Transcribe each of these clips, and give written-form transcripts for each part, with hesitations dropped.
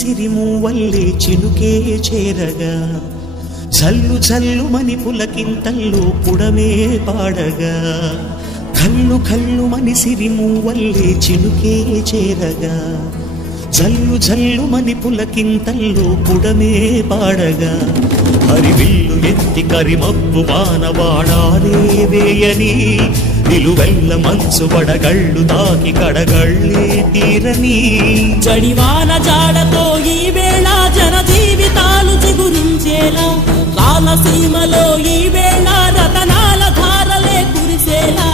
సిరిమూవల్లే చినుకే చేరగా జల్లు జల్లుమని పులకింతల్లో పుడమే పాడగా కల్లు కల్లుమని సిరిమూవల్లే చినుకే చేరగా జల్లు జల్లుమని పులకింతల్లో పుడమే పాడగా హరివిల్లు ఎత్తి కరిమబ్బు వానవాడాలే వేయని నిలువెల్ల మంచు వడగళ్ళు తాకి కడగళ్ళే తీరని జడివాన జాడతో ఈ వేళ జన జీవితాలు చిగురించేలా కాలసీమలో ఈ వేళ రతనాల ధారలే కురిసేలా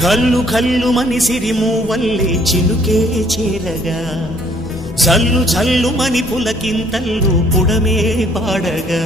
కల్లు కల్లుమని సిరిమూవల్లే చినుకే చేరగా జల్లు జల్లుమని పులకింతల్లు పుడమే పాడగా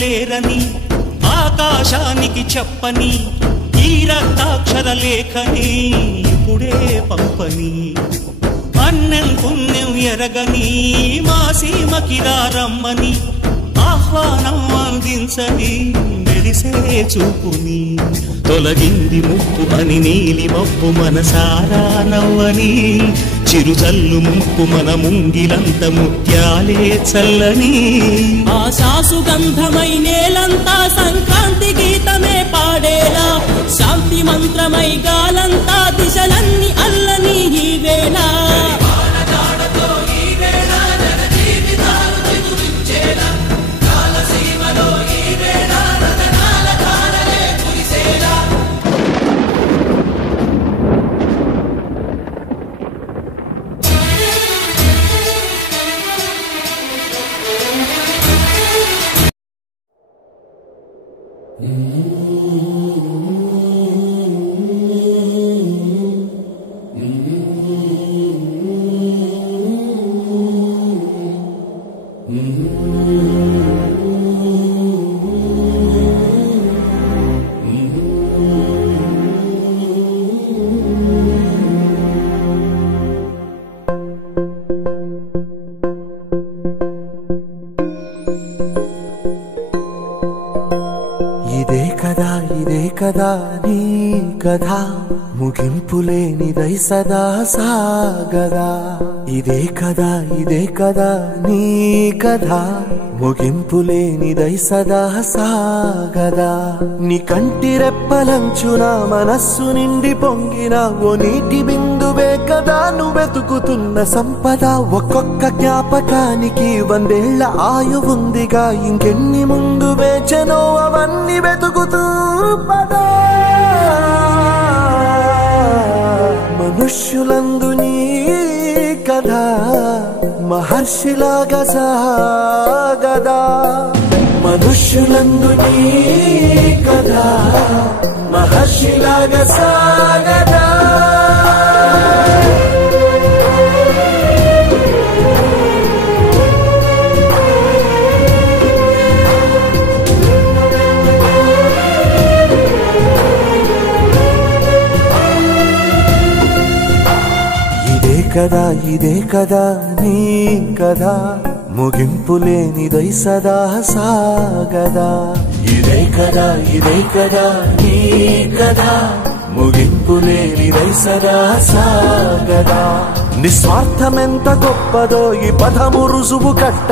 లేరని ఆకాశానికి చెప్పని ఈ రక్తాక్షర లేఖని ఇప్పుడే పంపని అన్నం పుణ్యం ఎరగని మా సీమకి రమ్మని ఆహ్వానం అందించని మెరిసే చూపుని తొలగింది ముప్పు అని నీలి మప్పు మనసారా నవ్వని చిరుజల్లు ముప్పు మన ముంగిలంత ముత్యాలే చల్లని ఆశాసు గంధమై నేలంతా సంక్రాంతి గీతమే పాడేలా శాంతి మంత్రమై గాలంతా దిశలన్నీ అల్లని ఈ వేళ ఇదే కదా నీ కథ ముగింపులేనిదై సదా సాగదా ఇదే కదా నీ కథ ముగింపులేనిదై సదా సాగదా నీ కంటి రెప్పలంచున మనస్సు నిండి పొంగిన ఓ నీటి బిందువే కదా నువ్వెతుకుతున్న సంపద ఒక్కొక్క జ్ఞాపకానికి 100 ఏళ్ల ఆయువుందిగా ఇంకెన్ని ముందు వేచనో అవన్నీ వెతుకుతూ పదా మనుష్యులందు నీ కథ మహర్షిలాగా సాగదా మనుష్యులందు నీ కథ మహర్షిలాగా సాగదా ఇదే కదా నీ కదా ముగింపులేనిదై సదా సాగదా ఇదే కదా నీ కదా ముగింపులేనిదై సదా సాగదా నిస్వార్థమెంత గొప్పదో ఈ పదము రుజువు కట్ట